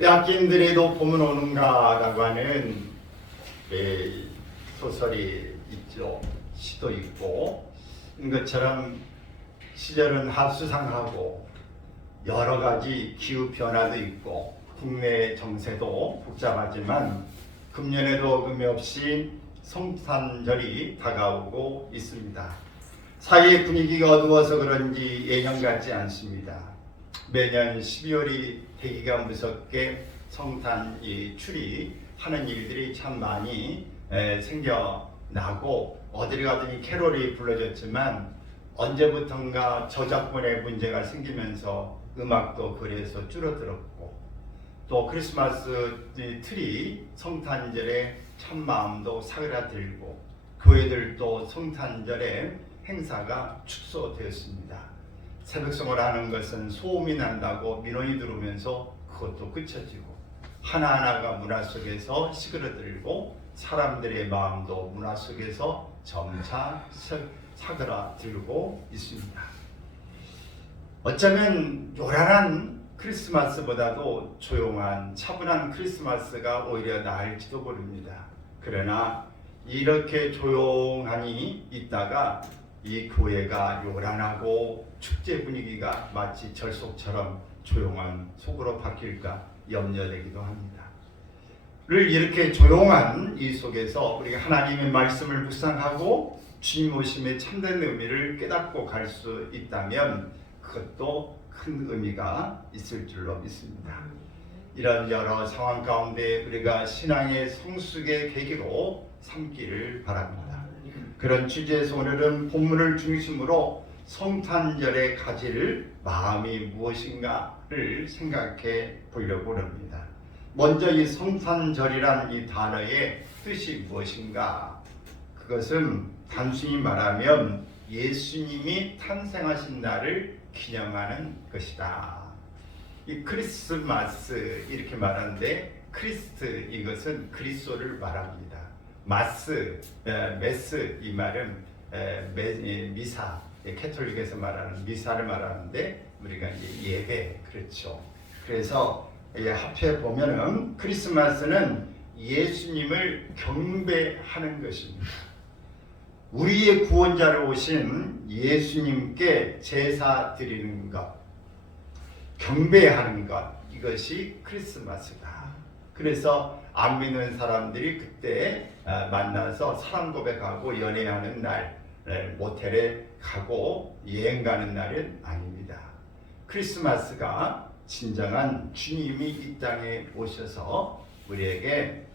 빼앗긴들에도 봄은 오는가라고 하는 소설이 있죠. 시도 있고 것처럼 시절은 합수상하고 여러 가지 기후 변화도 있고 국내 정세도 복잡하지만 금년에도 금이 없이 성탄절이 다가오고 있습니다. 사회 분위기가 어두워서 그런지 예년 같지 않습니다. 매년 12월이 되기가 무섭게 성탄 추리하는 일들이 참 많이 생겨나고 어디를 가더니 캐롤이 불러졌지만 언제부턴가 저작권의 문제가 생기면서 음악도 그래서 줄어들었고 또 크리스마스 트리 성탄절에 참 마음도 사그라들고 교회들도 성탄절에 행사가 축소되었습니다. 새벽송을 하는 것은 소음이 난다고 민원이 들어오면서 그것도 그쳐지고 하나하나가 문화 속에서 시그러들고 사람들의 마음도 문화 속에서 점차 사그라들고 있습니다. 어쩌면 요란한 크리스마스보다도 조용한 차분한 크리스마스가 오히려 나을지도 모릅니다. 그러나 이렇게 조용하니 있다가 이 교회가 요란하고 축제 분위기가 마치 절속처럼 조용한 속으로 바뀔까 염려되기도 합니다. 이렇게 조용한 이 속에서 우리가 하나님의 말씀을 묵상하고 주님 오심의 참된 의미를 깨닫고 갈 수 있다면 그것도 큰 의미가 있을 줄로 믿습니다. 이런 여러 상황 가운데 우리가 신앙의 성숙의 계기로 삼기를 바랍니다. 그런 취지에서 오늘은 본문을 중심으로 성탄절에 가질 마음이 무엇인가를 생각해 보려고 합니다. 먼저 이 성탄절이란 이 단어의 뜻이 무엇인가? 그것은 단순히 말하면 예수님이 탄생하신 날을 기념하는 것이다. 이 크리스마스 이렇게 말하는데 크리스트 이것은 그리스도를 말합니다. 마스, 메스 이 말은 미사, 캐톨릭에서 말하는 미사를 말하는데 우리가 이제 예배 그렇죠. 그래서 합해 보면은 크리스마스는 예수님을 경배하는 것입니다. 우리의 구원자로 오신 예수님께 제사 드리는 것, 경배하는 것, 이것이 크리스마스다. 그래서 안 믿는 사람들이 그때 만나서 사랑 고백하고 연애하는 날, 모텔에 가고 여행 가는 날은 아닙니다. 크리스마스가 진정한 주님이 이 땅에 오셔서 우리에게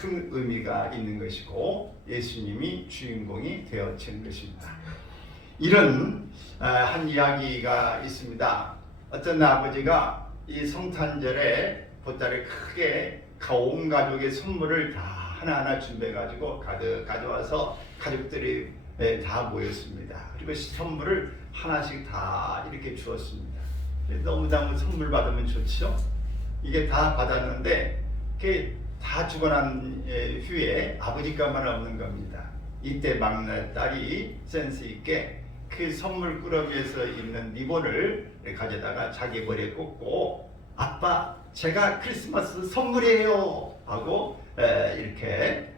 큰 의미가 있는 것이고 예수님이 주인공이 되어진 것입니다. 이런 한 이야기가 있습니다. 어떤 아버지가 이 성탄절에 보따리 크게 온 가족의 선물을 다 하나하나 준비해가지고 가득 가져와서 가족들이 다 모였습니다. 그리고 선물을 하나씩 다 이렇게 주었습니다. 너무 선물 받으면 좋죠? 이게 다 받았는데 그게 다 주고 난 후에 아버지 것만 없는 겁니다. 이때 막내딸이 센스 있게 그 선물 꾸러미에서 있는 리본을 가져다가 자기 머리에 꽂고 아빠 제가 크리스마스 선물이에요 하고 이렇게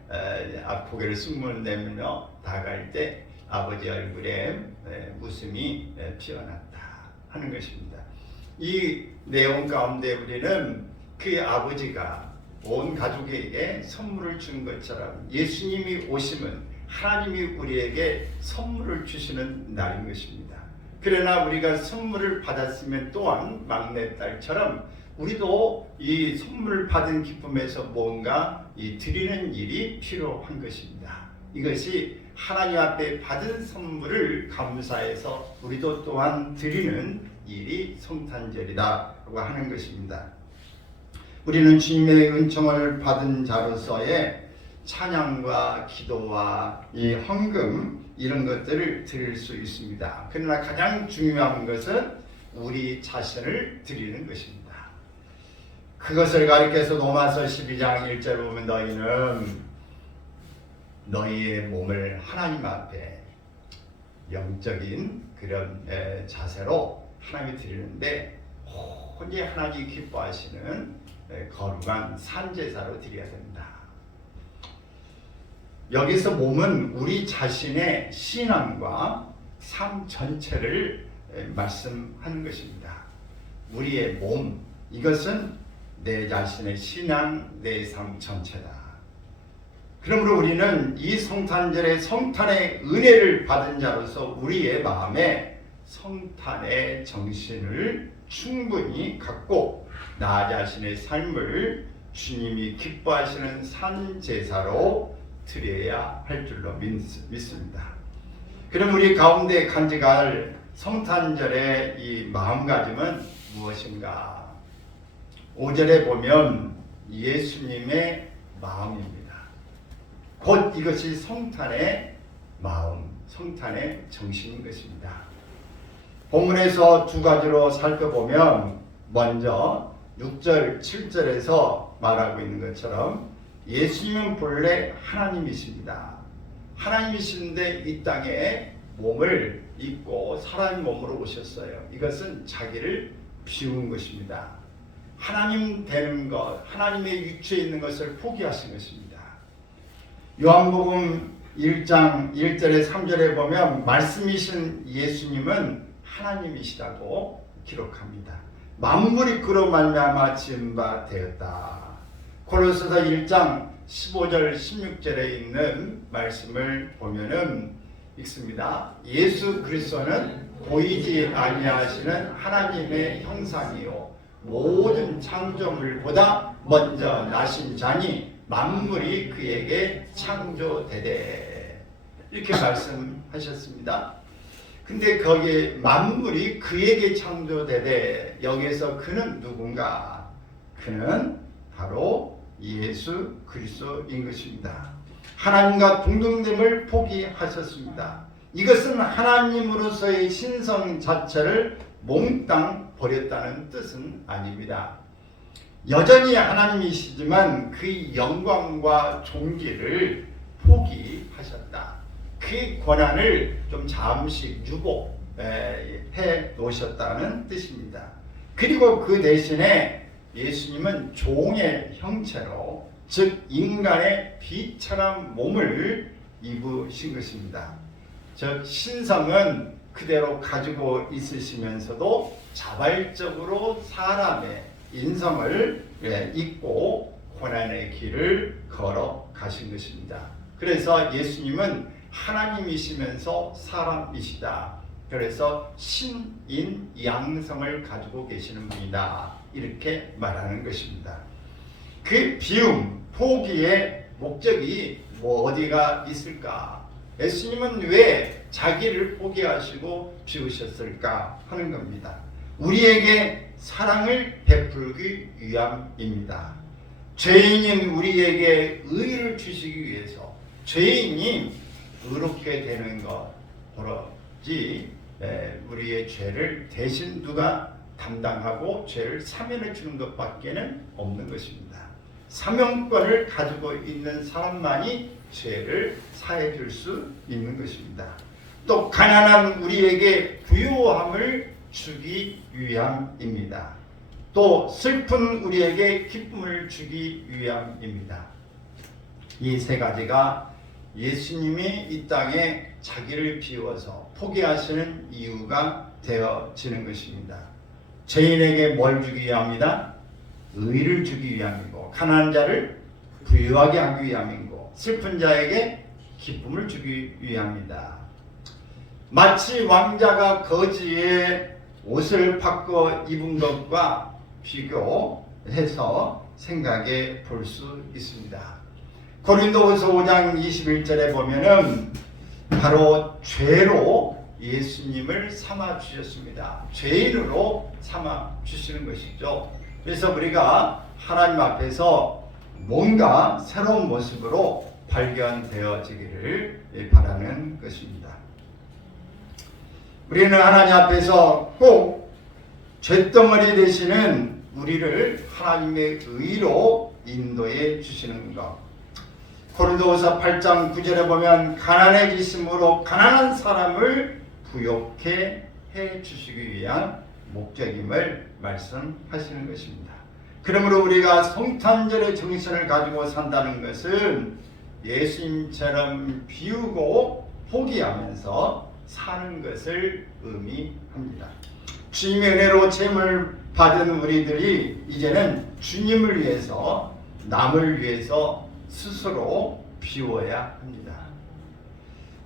고개를 쑥 내밀며 다가갈 때 아버지 얼굴에 웃음이 피어났다 하는 것입니다. 이 내용 가운데 우리는 그 아버지가 온 가족에게 선물을 준 것처럼 예수님이 오심은 하나님이 우리에게 선물을 주시는 날인 것입니다. 그러나 우리가 선물을 받았으면 또한 막내딸처럼 우리도 이 선물을 받은 기쁨에서 뭔가 드리는 일이 필요한 것입니다. 이것이 하나님 앞에 받은 선물을 감사해서 우리도 또한 드리는 일이 성탄절이다라고 하는 것입니다. 우리는 주님의 은총을 받은 자로서의 찬양과 기도와 이 헌금 이런 것들을 드릴 수 있습니다. 그러나 가장 중요한 것은 우리 자신을 드리는 것입니다. 그것을 가리켜서 로마서 12장 1절 보면 너희는 너희의 몸을 하나님 앞에 영적인 그런 자세로 하나님이 드리는데 온전히 하나님이 기뻐하시는 거룩한 산제사로 드려야 된다. 여기서 몸은 우리 자신의 신앙과 삶 전체를 말씀하는 것입니다. 우리의 몸, 이것은 내 자신의 신앙, 내 삶 전체다. 그러므로 우리는 이 성탄절의 성탄의 은혜를 받은 자로서 우리의 마음에 성탄의 정신을 충분히 갖고 나 자신의 삶을 주님이 기뻐하시는 산제사로 드려야 할 줄로 믿습니다. 그럼 우리 가운데 간직할 성탄절의 이 마음가짐은 무엇인가? 5절에 보면 예수님의 마음입니다. 곧 이것이 성탄의 마음, 성탄의 정신인 것입니다. 본문에서 두 가지로 살펴보면 먼저 6절, 7절에서 말하고 있는 것처럼 예수님은 본래 하나님이십니다. 하나님이신데 이 땅에 몸을 입고 사람의 몸으로 오셨어요. 이것은 자기를 비운 것입니다. 하나님 되는 것, 하나님의 위치에 있는 것을 포기하신 것입니다. 요한복음 1장 1절에 3절에 보면 말씀이신 예수님은 하나님이시라고 기록합니다. 만물이 그로 말미암아 지은 바 되었다. 고린도서 1장 15절 16절에 있는 말씀을 보면은 읽습니다. 예수 그리스도는 보이지 아니하시는 하나님의 형상이요 모든 창조물보다 먼저 나신 자니 만물이 그에게 창조되되, 이렇게 말씀하셨습니다. 근데 거기에 만물이 그에게 창조되되, 여기에서 그는 누군가? 그는 바로 예수 그리스도인 것입니다. 하나님과 동등됨을 포기하셨습니다. 이것은 하나님으로서의 신성 자체를 몽땅 버렸다는 뜻은 아닙니다. 여전히 하나님이시지만 그 영광과 존귀를 포기하셨다. 그 권한을 좀 잠시 유복해 놓으셨다는 뜻입니다. 그리고 그 대신에 예수님은 종의 형체로, 즉 인간의 비천한 몸을 입으신 것입니다. 즉 신성은 그대로 가지고 있으시면서도 자발적으로 사람의 인성을 입고 고난의 길을 걸어가신 것입니다. 그래서 예수님은 하나님이시면서 사람이시다. 그래서 신인 양성을 가지고 계시는 분이다. 이렇게 말하는 것입니다. 그 비움, 포기의 목적이 어디가 있을까? 예수님은 왜 자기를 포기하시고 비우셨을까 하는 겁니다. 우리에게 사랑을 베풀기 위함입니다. 죄인인 우리에게 의를 주시기 위해서, 죄인이 의롭게 되는 것 그렇지, 우리의 죄를 대신 누가 담당하고 죄를 사면해 주는 것밖에는 없는 것입니다. 사명권을 가지고 있는 사람만이 죄를 사해 줄 수 있는 것입니다. 또 가난한 우리에게 부유함을 주기 위함입니다. 또 슬픈 우리에게 기쁨을 주기 위함입니다. 이 세 가지가 예수님이 이 땅에 자기를 비워서 포기하시는 이유가 되어지는 것입니다. 죄인에게 뭘 주기 위함이다? 의를 주기 위함이고, 가난한 자를 부유하게 하기 위함이고, 슬픈 자에게 기쁨을 주기 위함이다. 마치 왕자가 거지의 옷을 바꿔 입은 것과 비교해서 생각해 볼 수 있습니다. 고린도후서 5장 21절에 보면은 바로 죄로 예수님을 삼아 주셨습니다. 죄인으로 삼아 주시는 것이죠. 그래서 우리가 하나님 앞에서 뭔가 새로운 모습으로 발견되어지기를 바라는 것입니다. 우리는 하나님 앞에서 꼭 쇳덩어리 되시는 우리를 하나님의 의로 인도해 주시는 것. 고린도후서 8장 9절에 보면 가난해지심으로 가난한 사람을 부욕해 해 주시기 위한 목적임을 말씀하시는 것입니다. 그러므로 우리가 성탄절의 정신을 가지고 산다는 것은 예수님처럼 비우고 포기하면서 사는 것을 의미합니다. 주님의 은혜로 제물 받은 우리들이 이제는 주님을 위해서, 남을 위해서 스스로 비워야 합니다.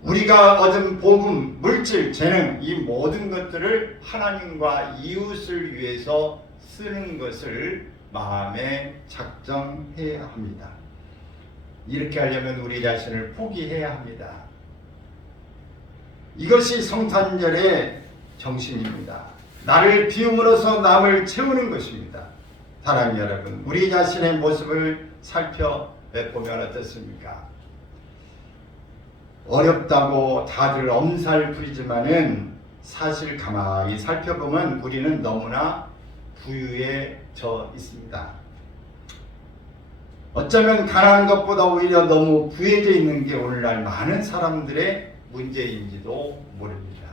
우리가 얻은 복음, 물질, 재능, 이 모든 것들을 하나님과 이웃을 위해서 쓰는 것을 마음에 작정해야 합니다. 이렇게 하려면 우리 자신을 포기해야 합니다. 이것이 성탄절의 정신입니다. 나를 비움으로써 남을 채우는 것입니다. 사랑하는 여러분, 우리 자신의 모습을 살펴보면 어떻습니까? 어렵다고 다들 엄살 부리지만은 사실 가만히 살펴보면 우리는 너무나 부유해져 있습니다. 어쩌면 가난한 것보다 오히려 너무 부해져 있는 게 오늘날 많은 사람들의 문제인지도 모릅니다.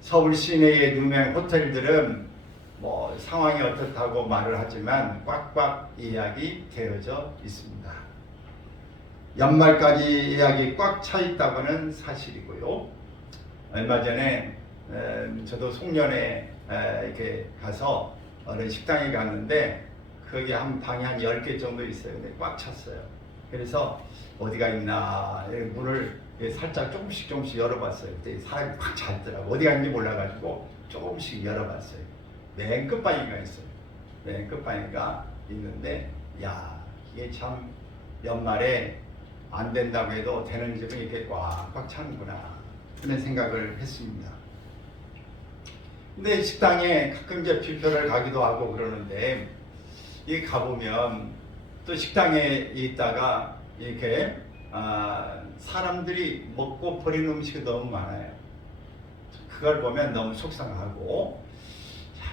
서울 시내의 유명 호텔들은 뭐 상황이 어떻다고 말을 하지만 꽉꽉 예약이 되어져 있습니다. 연말까지 예약이 꽉 차 있다고는 사실이고요. 얼마 전에 저도 송년회 이렇게 가서 어느 식당에 갔는데 거기 한 방이 한 10개 정도 있어요. 근데 꽉 찼어요. 그래서 어디가 있나 문을 살짝 조금씩 열어봤어요. 그때 사람이 꽉 찼더라고. 어디가 있는지 몰라가지고 조금씩 열어봤어요. 맨 끝방인가 있어요. 맨 끝방인가 있는데, 야, 이게 참 연말에 안 된다고 해도 되는 집은 이렇게 꽉꽉 차는구나 그런 생각을 했습니다. 근데 식당에 가끔 이제 뷔페를 가기도 하고 그러는데, 이 가보면 또 식당에 있다가 이렇게 사람들이 먹고 버리는 음식이 너무 많아요. 그걸 보면 너무 속상하고,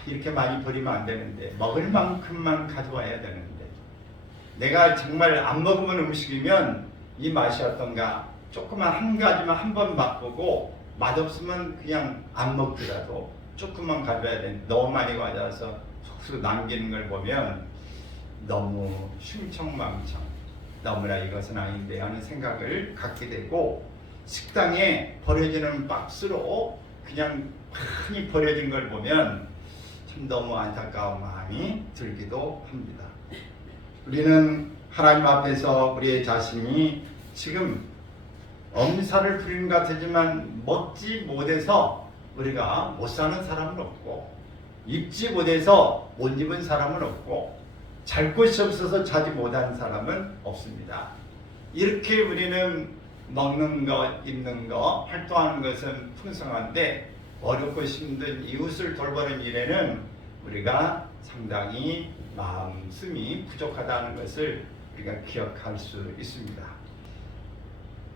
이렇게 많이 버리면 안 되는데, 먹을 만큼만 가져와야 되는데, 내가 정말 안 먹으면 음식이면 이 맛이 어떤가 조금만 한 가지만 한번 맛보고 맛없으면 그냥 안 먹더라도 조금만 가져야 되는데, 너무 많이 가져와서 속수 남기는 걸 보면 너무 흉청망청, 너무나 이것은 아닌데 하는 생각을 갖게 되고, 식당에 버려지는 박스로 그냥 많이 버려진 걸 보면 참 너무 안타까운 마음이 들기도 합니다. 우리는 하나님 앞에서 우리의 자신이 지금 엄살을 부리는 것 같지만 먹지 못해서 우리가 못 사는 사람은 없고, 입지 못해서 못 입은 사람은 없고, 잘 곳이 없어서 자지 못한 사람은 없습니다. 이렇게 우리는 먹는 것, 입는 것, 활동하는 것은 풍성한데, 어렵고 힘든 이웃을 돌보는 일에는 우리가 상당히 마음씀이 부족하다는 것을 우리가 기억할 수 있습니다.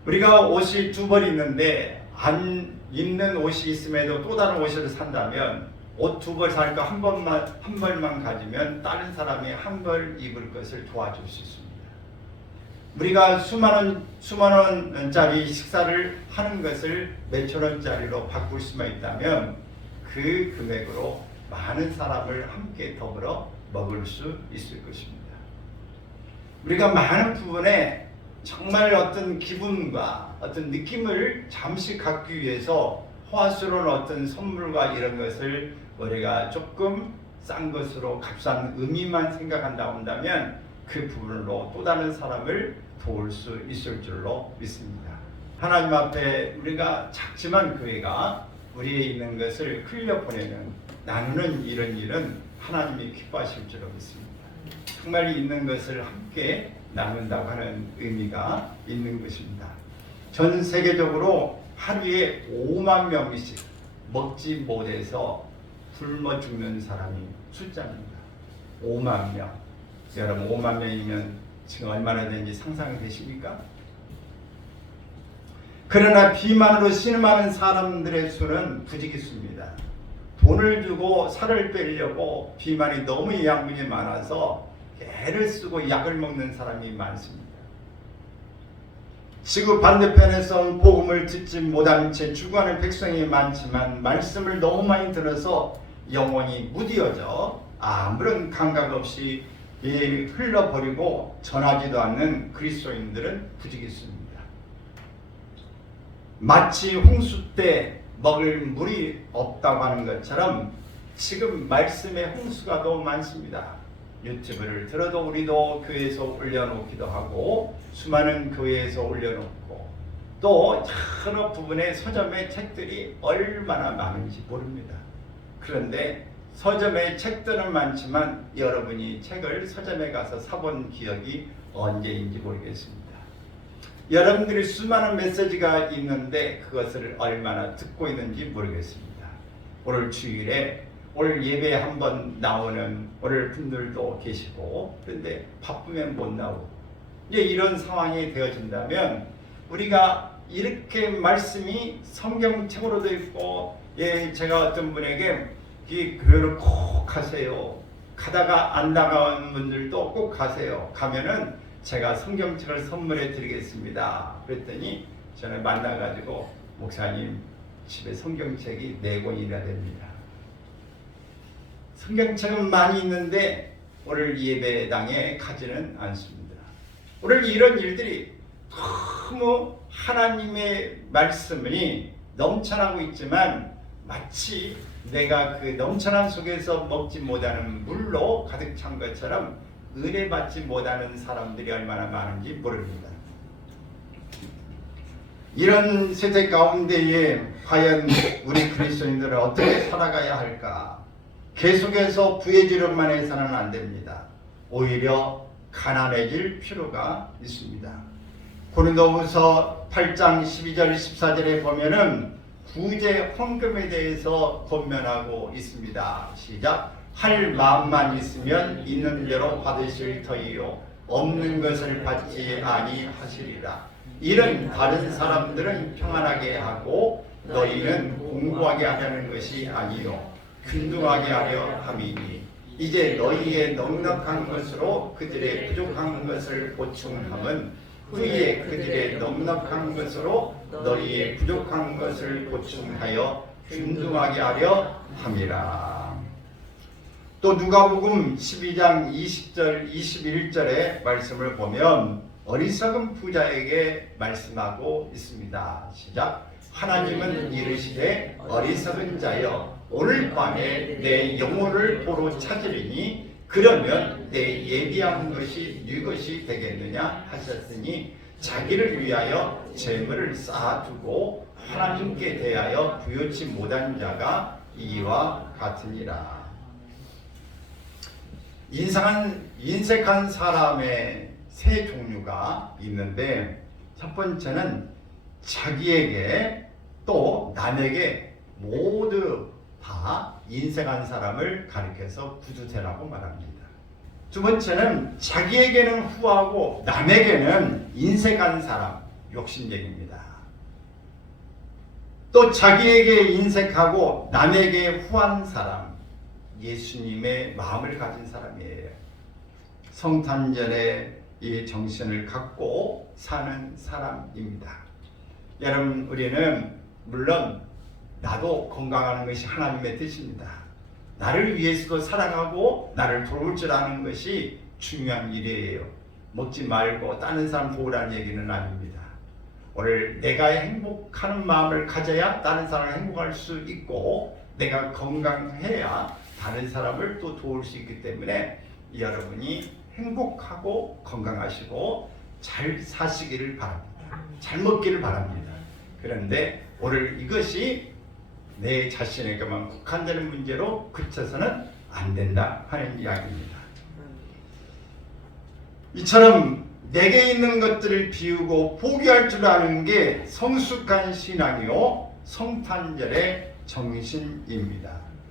우리가 옷이 두 벌 있는데 안 입는 옷이 있음에도 또 다른 옷을 산다면, 옷 두 벌 살 거 한 벌만 가지면 다른 사람이 한 벌 입을 것을 도와줄 수 있습니다. 우리가 수만 원짜리 식사를 하는 것을 몇천 원짜리로 바꿀 수만 있다면 그 금액으로 많은 사람을 함께 더불어 먹을 수 있을 것입니다. 우리가 많은 부분에 정말 어떤 기분과 어떤 느낌을 잠시 갖기 위해서 호화스러운 어떤 선물과 이런 것을 우리가 조금 싼 것으로 값싼 의미만 생각한다 한다면 그 부분으로 또 다른 사람을 도울 수 있을 줄로 믿습니다. 하나님 앞에 우리가 작지만 교회가 우리에 있는 것을 흘려보내는, 나누는 이런 일은 하나님이 기뻐하실 줄로 믿습니다. 정말 있는 것을 함께 나눈다고 하는 의미가 있는 것입니다. 전 세계적으로 하루에 5만 명씩 먹지 못해서 굶어 죽는 사람이 숫자입니다. 5만 명. 여러분 5만 명이면 지금 얼마나 되는지 상상이 되십니까? 그러나 비만으로 신음하는 사람들의 수는 부지기수입니다. 돈을 주고 살을 빼려고 비만이 너무 양분이 많아서 애를 쓰고 약을 먹는 사람이 많습니다. 지구 반대편에서 복음을 듣지 못한 채 죽어가는 백성이 많지만 말씀을 너무 많이 들어서 영혼이 무디어져 아무런 감각 없이 흘러버리고 전하지도 않는 그리스도인들은 부지기수입니다. 마치 홍수 때 먹을 물이 없다고 하는 것처럼 지금 말씀에 홍수가 너무 많습니다. 유튜브를 들어도 우리도 교회에서 올려놓기도 하고 수많은 교회에서 올려놓고 또 여러 부분의 서점의 책들이 얼마나 많은지 모릅니다. 그런데 서점의 책들은 많지만 여러분이 책을 서점에 가서 사본 기억이 언제인지 모르겠습니다. 여러분들이 수많은 메시지가 있는데 그것을 얼마나 듣고 있는지 모르겠습니다. 오늘 주일에 오늘 예배에 한번 나오는 오늘 분들도 계시고 그런데 바쁘면 못 나오고 이제 이런 상황이 되어진다면 우리가 이렇게 말씀이 성경책으로도 있고 제가 어떤 분에게 이 교회를 꼭 가세요. 가다가 안 나가는 분들도 꼭 가세요. 가면은 제가 성경책을 선물해 드리겠습니다. 그랬더니 저는 만나가지고 목사님 집에 성경책이 4권이나 됩니다. 성경책은 많이 있는데 오늘 예배당에 가지는 않습니다. 오늘 이런 일들이 너무 하나님의 말씀이 넘쳐나고 있지만 마치 내가 그 넘쳐난 속에서 먹지 못하는 물로 가득 찬 것처럼 은혜 받지 못하는 사람들이 얼마나 많은지 모릅니다. 이런 세대 가운데에 과연 우리 그리스도인들은 어떻게 살아가야 할까? 계속해서 부해지려만 해서는 안 됩니다. 오히려 가난해질 필요가 있습니다. 고린도후서 8장 12절 14절에 보면은 구제 헌금에 대해서 권면하고 있습니다. 시작. 할 마음만 있으면 있는 대로 받으실 터이요 없는 것을 받지 아니하시리라. 이런 다른 사람들은 평안하게 하고 너희는 공부하게 하려는 것이 아니요 균등하게 하려 함이니 이제 너희의 넉넉한 것으로 그들의 부족한 것을 보충함은 후에 그들의 넉넉한 것으로 너희의 부족한 것을 보충하여 균등하게 하려 함이라. 또 누가복음 12장 20절 21절의 말씀을 보면 어리석은 부자에게 말씀하고 있습니다. 시작. 하나님은 이르시되 어리석은 자여 오늘 밤에 내 영혼을 보러 찾으리니 그러면 내 예비한 것이 네 것이 되겠느냐 하셨으니 자기를 위하여 재물을 쌓아두고 하나님께 대하여 부요치 못한 자가 이와 같으니라. 인색한 사람의 세 종류가 있는데 첫 번째는 자기에게 또 남에게 모두 다 인색한 사람을 가리켜서 구두쇠라고 말합니다. 두 번째는 자기에게는 후하고 남에게는 인색한 사람, 욕심쟁입니다. 또 자기에게 인색하고 남에게 후한 사람, 예수님의 마음을 가진 사람이에요. 성탄절에 이 정신을 갖고 사는 사람입니다. 여러분, 우리는 물론 나도 건강하는 것이 하나님의 뜻입니다. 나를 위해서도 사랑하고 나를 도울 줄 아는 것이 중요한 일이에요. 먹지 말고 다른 사람 도우라는 얘기는 아닙니다. 오늘 내가 행복하는 마음을 가져야 다른 사람을 행복할 수 있고 내가 건강해야 다른 사람을 또 도울 수 있기 때문에 여러분이 행복하고 건강하시고 잘 사시기를 바랍니다. 잘 먹기를 바랍니다. 그런데 오늘 이것이 내 자신에게만 국한되는 문제로 그쳐서는 안 된다 하는 이야기입니다. 이처럼 내게 있는 것들을 비우고 포기할 줄 아는 게 성숙한 신앙이요 성탄절의 정신입니다.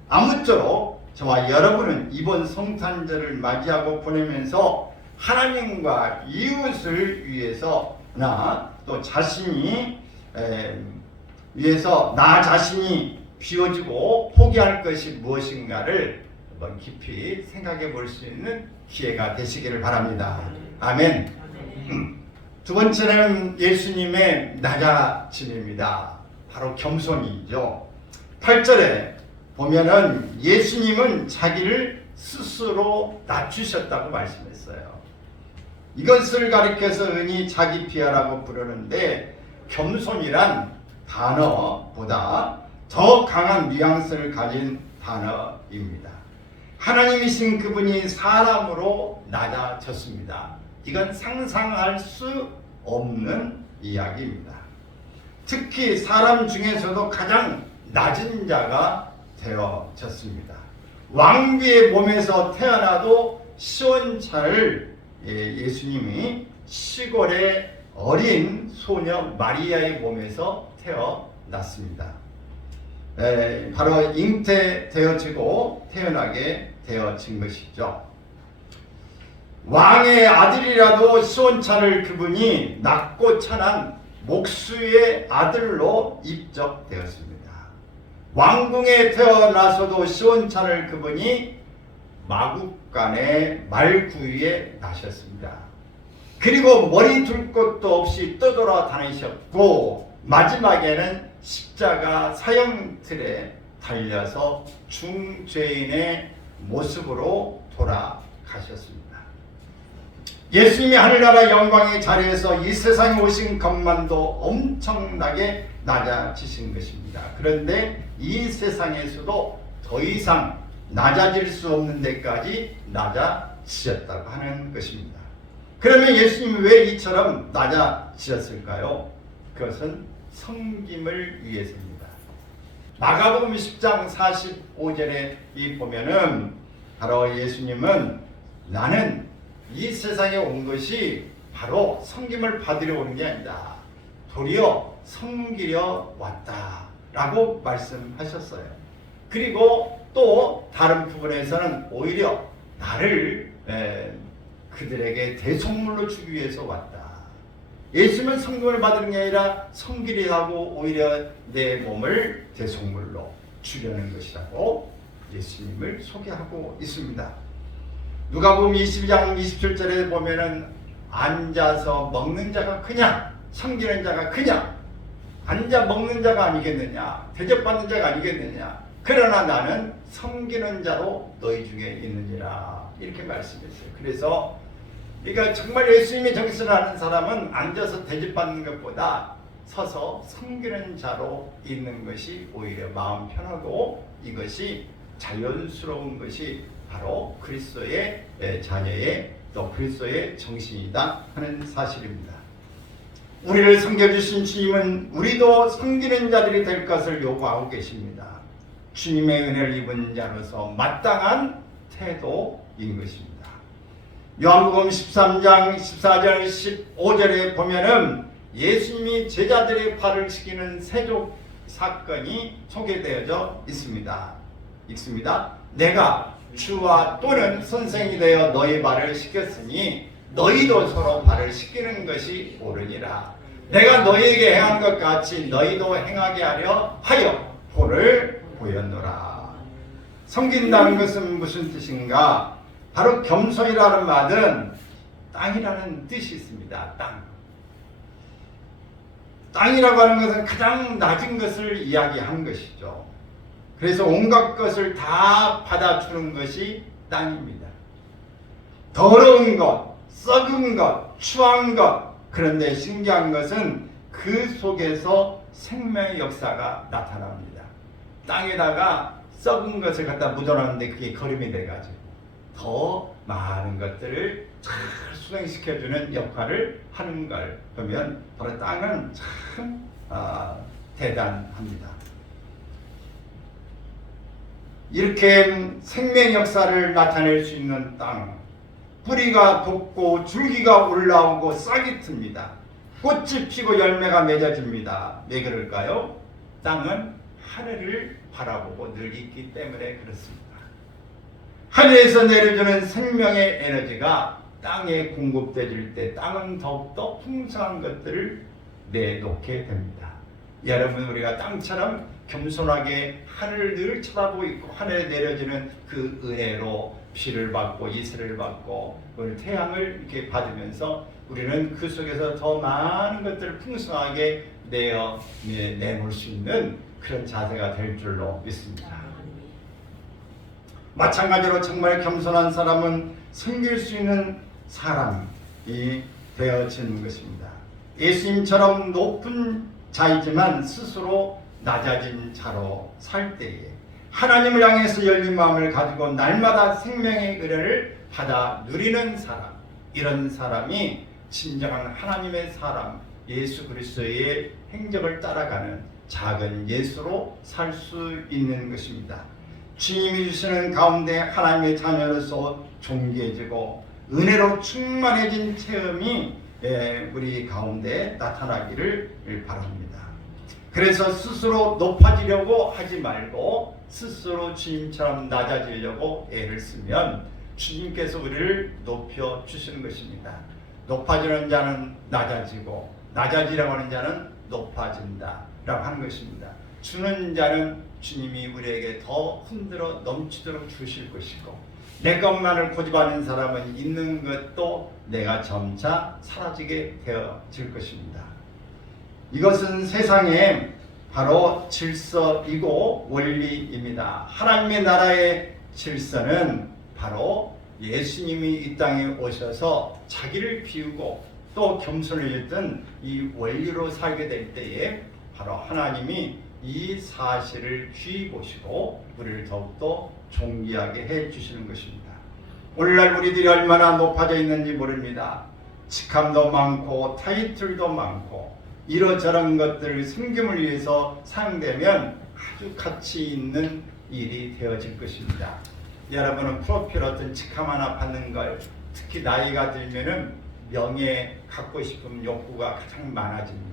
아무쪼록 저와 여러분은 이번 성탄절을 맞이하고 보내면서 하나님과 이웃을 위해서나 또 자신이 위해서 나 자신이 비워지고 포기할 것이 무엇인가를 한번 깊이 생각해 볼 수 있는 기회가 되시기를 바랍니다. 아멘. 두 번째는 예수님의 낮아짐입니다. 바로 겸손이죠. 8절에 보면은 예수님은 자기를 스스로 낮추셨다고 말씀했어요. 이것을 가리켜서 흔히 자기 비하라고 부르는데 겸손이란 단어보다 더 강한 뉘앙스를 가진 단어입니다. 하나님이신 그분이 사람으로 낮아졌습니다. 이건 상상할 수 없는 이야기입니다. 특히 사람 중에서도 가장 낮은 자가 되어졌습니다. 왕비의 몸에서 태어나도 시원찮을 예수님이 시골의 어린 소녀 마리아의 몸에서 태어났습니다. 바로 잉태되어지고 태어나게 되어진 것이죠. 왕의 아들이라도 시원찮을 그분이 낮고 천한 목수의 아들로 입적되었습니다. 왕궁에 태어나서도 시원찮을 그분이 마국간의 말구유에 나셨습니다. 그리고 머리 둘 것도 없이 떠돌아 다니셨고 마지막에는 십자가 사형틀에 달려서 중죄인의 모습으로 돌아가셨습니다. 예수님이 하늘나라 영광의 자리에서 이 세상에 오신 것만도 엄청나게 낮아지신 것입니다. 그런데 이 세상에서도 더 이상 낮아질 수 없는 데까지 낮아지셨다고 하는 것입니다. 그러면 예수님이 왜 이처럼 낮아지셨을까요? 그것은 섬김을 위해서입니다. 마가복음 10장 45절에 보면은 바로 예수님은 나는 이 세상에 온 것이 바로 섬김을 받으려 오는 게 아니다. 도리어 섬기려 왔다 라고 말씀하셨어요. 그리고 또 다른 부분에서는 오히려 나를 그들에게 대속물로 주기 위해서 왔다. 예수님은 섬김을 받는 게 아니라 섬기려 하고 오히려 내 몸을 대속물로 주려는 것이라고 예수님을 소개하고 있습니다. 누가복음 22장 27절에 보면은 앉아서 먹는 자가 크냐 섬기는 자가 크냐, 앉아 먹는 자가 아니겠느냐, 대접받는 자가 아니겠느냐, 그러나 나는 섬기는 자로 너희 중에 있느니라 이렇게 말씀했어요. 그래서 그러니까 정말 예수님의 정신을 아는 사람은 앉아서 대접받는 것보다 서서 섬기는 자로 있는 것이 오히려 마음 편하고 이것이 자연스러운 것이 바로 그리스도의 자녀의 또 그리스도의 정신이다 하는 사실입니다. 우리를 섬겨주신 주님은 우리도 섬기는 자들이 될 것을 요구하고 계십니다. 주님의 은혜를 입은 자로서 마땅한 태도인 것입니다. 요한복음 13장 14절 15절에 보면은 예수님이 제자들의 발을 씻기는 세족 사건이 소개되어져 있습니다. 읽습니다. 내가 주와 또는 선생이 되어 너희 발을 씻겼으니 너희도 서로 발을 씻기는 것이 옳으니라. 내가 너희에게 행한 것 같이 너희도 행하게 하려 하여 볼을 보였노라. 섬긴다는 것은 무슨 뜻인가? 바로 겸손이라는 말은 땅이라는 뜻이 있습니다. 땅이라고 하는 것은 가장 낮은 것을 이야기하는 것이죠. 그래서 온갖 것을 다 받아주는 것이 땅입니다. 더러운 것, 썩은 것, 추한 것. 그런데 신기한 것은 그 속에서 생명의 역사가 나타납니다. 땅에다가 썩은 것을 갖다 묻어놨는데 그게 거름이 돼가지고 더 많은 것들을 잘 수행시켜주는 역할을 하는 걸 보면 바로 땅은 참 대단합니다. 이렇게 생명 역사를 나타낼 수 있는 땅, 뿌리가 돋고 줄기가 올라오고 싹이 틉니다. 꽃이 피고 열매가 맺어집니다. 왜 그럴까요? 땅은 하늘을 바라보고 늘 있기 때문에 그렇습니다. 하늘에서 내려주는 생명의 에너지가 땅에 공급되어질 때 땅은 더욱더 풍성한 것들을 내놓게 됩니다. 여러분, 우리가 땅처럼 겸손하게 하늘을 늘 쳐다보고 있고 하늘에 내려지는 그 은혜로 비를 받고 이슬을 받고 오늘 태양을 이렇게 받으면서 우리는 그 속에서 더 많은 것들을 풍성하게 내놓을 수 있는 그런 자세가 될 줄로 믿습니다. 마찬가지로 정말 겸손한 사람은 섬길 수 있는 사람이 되어지는 것입니다. 예수님처럼 높은 자이지만 스스로 낮아진 자로 살 때에 하나님을 향해서 열린 마음을 가지고 날마다 생명의 은혜를 받아 누리는 사람, 이런 사람이 진정한 하나님의 사람, 예수 그리스도의 행적을 따라가는 작은 예수로 살 수 있는 것입니다. 주님이 주시는 가운데 하나님의 자녀로서 존귀해지고 은혜로 충만해진 체험이 우리 가운데 나타나기를 바랍니다. 그래서 스스로 높아지려고 하지 말고 스스로 주님처럼 낮아지려고 애를 쓰면 주님께서 우리를 높여 주시는 것입니다. 높아지는 자는 낮아지고 낮아지려고 하는 자는 높아진다 라고 하는 것입니다. 주는 자는 주님이 우리에게 더 흔들어 넘치도록 주실 것이고 내 것만을 고집하는 사람은 있는 것도 내가 점차 사라지게 되어질 것입니다. 이것은 세상에 바로 질서이고 원리입니다. 하나님의 나라의 질서는 바로 예수님이 이 땅에 오셔서 자기를 비우고 또 겸손을 했던 이 원리로 살게 될 때에 바로 하나님이 이 사실을 귀히 보시고 우리를 더욱더 존귀하게 해 주시는 것입니다. 오늘날 우리들이 얼마나 높아져 있는지 모릅니다. 직함도 많고 타이틀도 많고 이러저런 것들을 섬김을 위해서 사용되면 아주 가치 있는 일이 되어질 것입니다. 여러분은 프로필 어떤 직함 하나 받는 걸 특히 나이가 들면은 명예 갖고 싶은 욕구가 가장 많아집니다.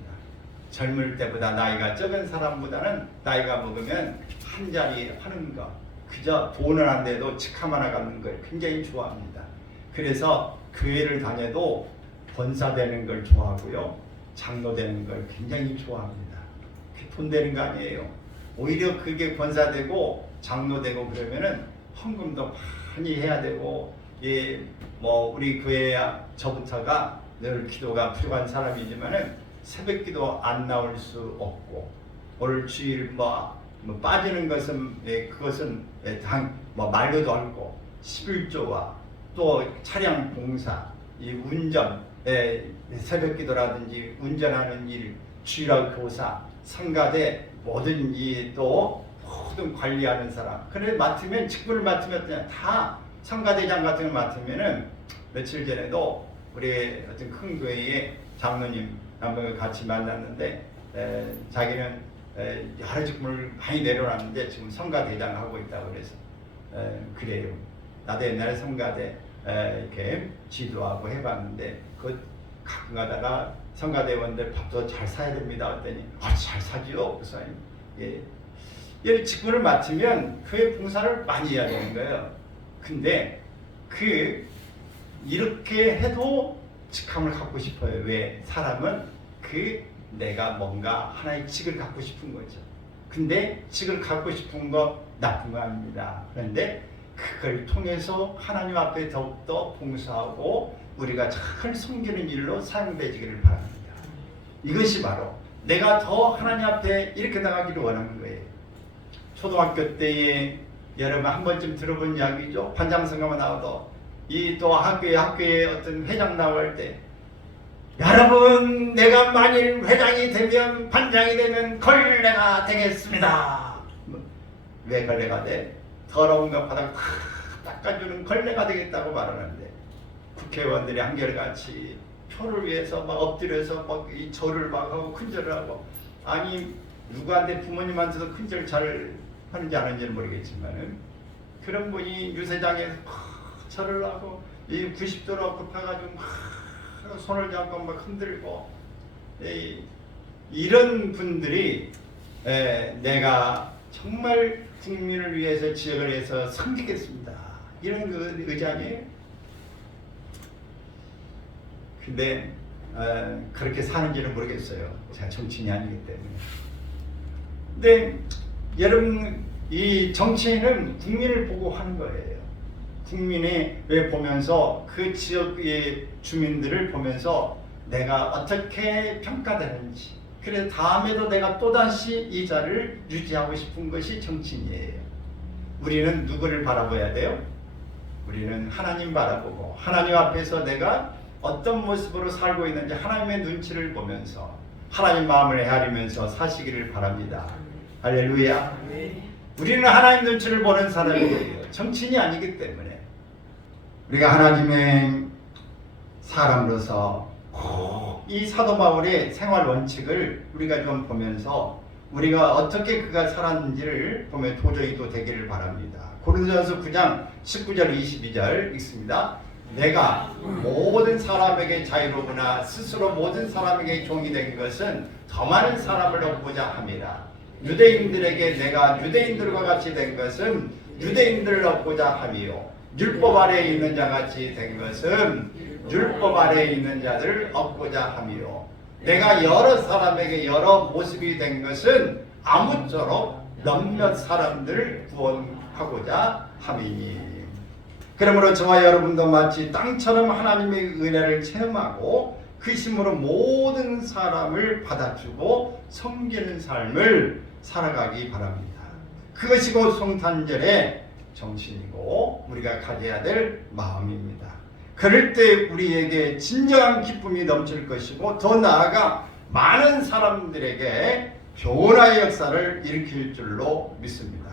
젊을 때보다 나이가 적은 사람보다는 나이가 먹으면 한 자리 하는 것, 그저 돈을 안 내도 직함 하나 갖는 걸 굉장히 좋아합니다. 그래서 교회를 다녀도 권사 되는 걸 좋아하고요, 장로 되는 걸 굉장히 좋아합니다. 돈 되는 거 아니에요. 오히려 그게 권사 되고 장로 되고 그러면은 헌금도 많이 해야 되고, 우리 교회 저부터가 늘 기도가 부족한 사람이지만은 새벽 기도 안 나올 수 없고, 오늘 주일 빠지는 것은 그것은 말로도 않고 11조와 또 차량 봉사, 이 운전, 새벽 기도라든지 운전하는 일, 주일학 교사, 성가대 모든 또 모든 관리하는 사람, 그래 맡으면 직분을 맡으면 그냥 다 성가대장 같은 걸 맡으면은 며칠 전에도 우리 어떤 큰 교회의 장로님 한 번 같이 만났는데 자기는 여러 직분을 많이 내려놨는데 지금 성가대장 하고 있다고 그래서 그래요. 나도 옛날에 성가대 이렇게 지도하고 해봤는데 그 가끔 가다가 성가대원들 밥도 잘 사야 됩니다 했더니 잘 사지요. 그래서 이 직분을 맡으면 교회 봉사를 많이 해야 되는 거예요. 근데 이렇게 해도 직함을 갖고 싶어요. 왜? 사람은 내가 뭔가 하나의 직을 갖고 싶은 거죠. 근데 직을 갖고 싶은 거 나쁜 거 아닙니다. 그런데 그걸 통해서 하나님 앞에 더욱더 봉사하고 우리가 잘 섬기는 일로 사용되기를 바랍니다. 이것이 바로 내가 더 하나님 앞에 이렇게 나가기를 원하는 거예요. 초등학교 때에 여러분 한 번쯤 들어본 이야기죠. 반장선거만 나와도 또 학교에 어떤 회장 나올 때, 여러분 내가 만일 회장이 되면 반장이 되면 걸레가 되겠습니다. 왜 걸레가 돼? 더러운 것 바닥 닦아주는 걸레가 되겠다고 말하는데, 국회의원들이 한결같이 표를 위해서 엎드려서 이 절을 하고 큰절을 하고, 아니 누구한테 부모님한테도 큰절 잘 하는지 안 하는지는 모르겠지만은 그런 분이 유세장에 절을 하고 이 90도로 굽혀가지고 손을 잡고 흔들고, 이런 분들이 내가 정말 국민을 위해서 지역을 위해서 섬기겠습니다 이런 의지 아니에요? 근데 그렇게 사는지는 모르겠어요. 제가 정치인이 아니기 때문에. 근데 여러분, 이 정치인은 국민을 보고 하는 거예요. 국민이 보면서 그 지역의 주민들을 보면서 내가 어떻게 평가되는지, 그래서 다음에도 내가 또다시 이 자를 유지하고 싶은 것이 정치인이에요. 우리는 누구를 바라봐야 돼요? 우리는 하나님 바라보고 하나님 앞에서 내가 어떤 모습으로 살고 있는지 하나님의 눈치를 보면서 하나님 마음을 헤아리면서 사시기를 바랍니다. 할렐루야. 우리는 하나님 눈치를 보는 사람이에요. 정치인이 아니기 때문에. 우리가 하나님의 사람으로서 이 사도 바울의 생활 원칙을 우리가 좀 보면서 우리가 어떻게 그가 살았는지를 보면 도저히 또 되기를 바랍니다. 고린도전서 9장 19절 22절 읽습니다. 내가 모든 사람에게 자유로구나 스스로 모든 사람에게 종이 된 것은 더 많은 사람을 얻고자 함이라. 유대인들에게 내가 유대인들과 같이 된 것은 유대인들을 얻고자 함이요 율법 아래에 있는 자같이 된 것은 율법 아래에 있는 자들을 얻고자 함이요 내가 여러 사람에게 여러 모습이 된 것은 아무쪼록 몇몇 사람들을 구원하고자 함이니. 그러므로 저와 여러분도 마치 땅처럼 하나님의 은혜를 체험하고 그 힘으로 모든 사람을 받아주고 섬기는 삶을 살아가기 바랍니다. 그것이 곧 성탄절의 정신이고 우리가 가져야 될 마음입니다. 그럴 때 우리에게 진정한 기쁨이 넘칠 것이고 더 나아가 많은 사람들에게 변화의 역사를 일으킬 줄로 믿습니다.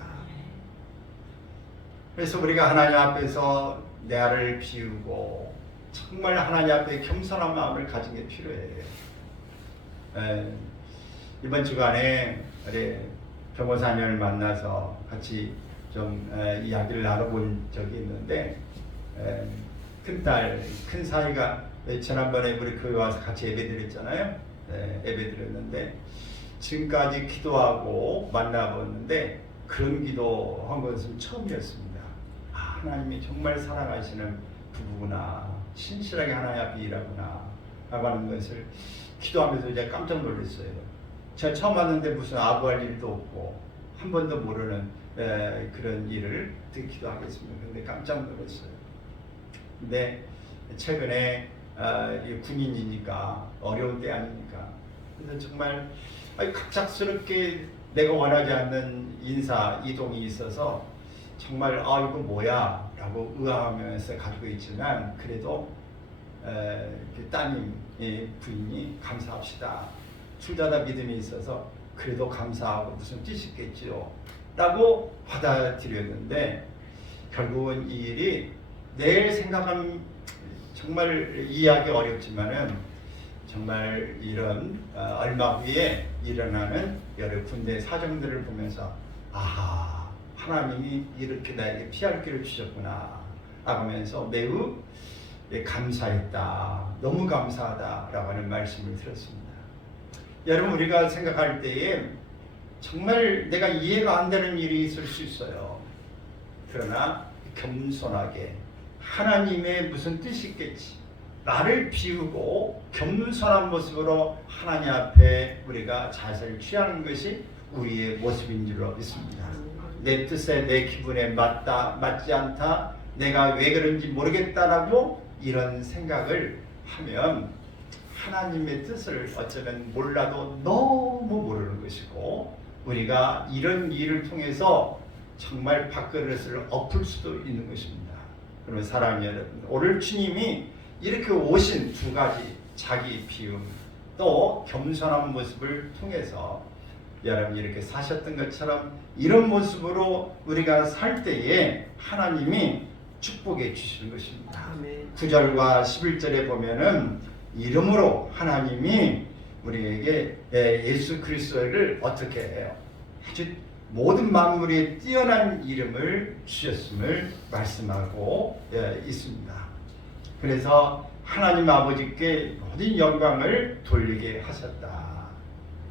그래서 우리가 하나님 앞에서 내 알을 비우고 정말 하나님 앞에 겸손한 마음을 가진 게 필요해요. 이번 주간에 우리 변호사님을 만나서 같이 좀 이야기를 나눠본 적이 있는데 큰딸, 큰 사이가 지난번에 우리 교회 와서 같이 예배드렸잖아요. 예배드렸는데 지금까지 기도하고 만나봤는데 그런 기도한 것은 처음이었습니다. 하나님이 정말 사랑하시는 부부구나, 신실하게 하나님 앞에 일하구나 라고 하는 것을 기도하면서 이제 깜짝 놀랐어요. 제가 처음 왔는데 무슨 아부할 일도 없고 한 번도 모르는 그런 일을 어떻게 기도하겠습니까? 근데 깜짝 놀랐어요. 근데 최근에 군인이니까 어려운 때 아닙니까? 그래서 정말 갑작스럽게 내가 원하지 않는 인사 이동이 있어서 정말 이거 뭐야 라고 의아하면서 가지고 있지만 그래도 따님 부인이 감사합시다. 출자다 믿음이 있어서 그래도 감사하고 무슨 뜻이 있겠지요 라고 받아들였는데 결국은 이 일이 내일 생각하면 정말 이해하기 어렵지만은 정말 이런 얼마 후에 일어나는 여러 군대 사정들을 보면서 아하 하나님이 이렇게 나에게 피할 길을 주셨구나 하면서 매우 감사했다. 너무 감사하다 라고 하는 말씀을 들었습니다. 여러분 우리가 생각할 때에 정말 내가 이해가 안 되는 일이 있을 수 있어요. 그러나 겸손하게 하나님의 무슨 뜻이 있겠지. 나를 비우고 겸손한 모습으로 하나님 앞에 우리가 자세를 취하는 것이 우리의 모습인 줄로 믿습니다. 내 뜻에 내 기분에 맞지 않다. 내가 왜 그런지 모르겠다라고 이런 생각을 하면 하나님의 뜻을 어쩌면 몰라도 너무 모르는 것이고 우리가 이런 일을 통해서 정말 밥그릇을 엎을 수도 있는 것입니다. 그러면 사랑하는 여러분, 오늘 주님이 이렇게 오신 두 가지 자기 비움 또 겸손한 모습을 통해서 여러분이 이렇게 사셨던 것처럼 이런 모습으로 우리가 살 때에 하나님이 축복해 주시는 것입니다. 9절과 11절에 보면은 이름으로 하나님이 우리에게 예수 그리스도를 어떻게 해요? 아주 모든 만물에 뛰어난 이름을 주셨음을 말씀하고 있습니다. 그래서 하나님 아버지께 모든 영광을 돌리게 하셨다.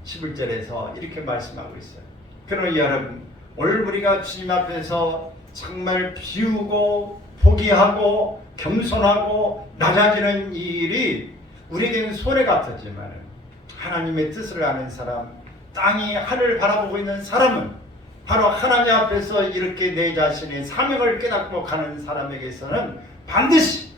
11절에서 이렇게 말씀하고 있어요. 그러나 여러분 오늘 우리가 주님 앞에서 정말 비우고 포기하고 겸손하고 낮아지는 이 일이 우리에게는 손해 같았지만 하나님의 뜻을 아는 사람, 땅이 하늘을 바라보고 있는 사람은 바로 하나님 앞에서 이렇게 내 자신의 사명을 깨닫고 가는 사람에게서는 반드시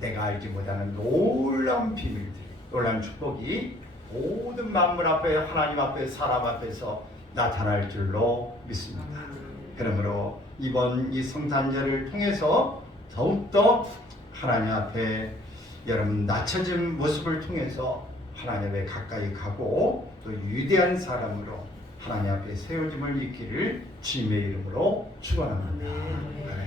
내가 알지 못하는 놀라운 비밀들, 놀라운 축복이 모든 만물 앞에 하나님 앞에 사람 앞에서 나타날 줄로 믿습니다. 그러므로 이번 이 성탄절을 통해서 더욱더 하나님 앞에 여러분 낮춰진 모습을 통해서 하나님 앞에 가까이 가고 또 위대한 사람으로 하나님 앞에 세워짐을 입기를 주님의 이름으로 축원합니다. 아멘. 아멘.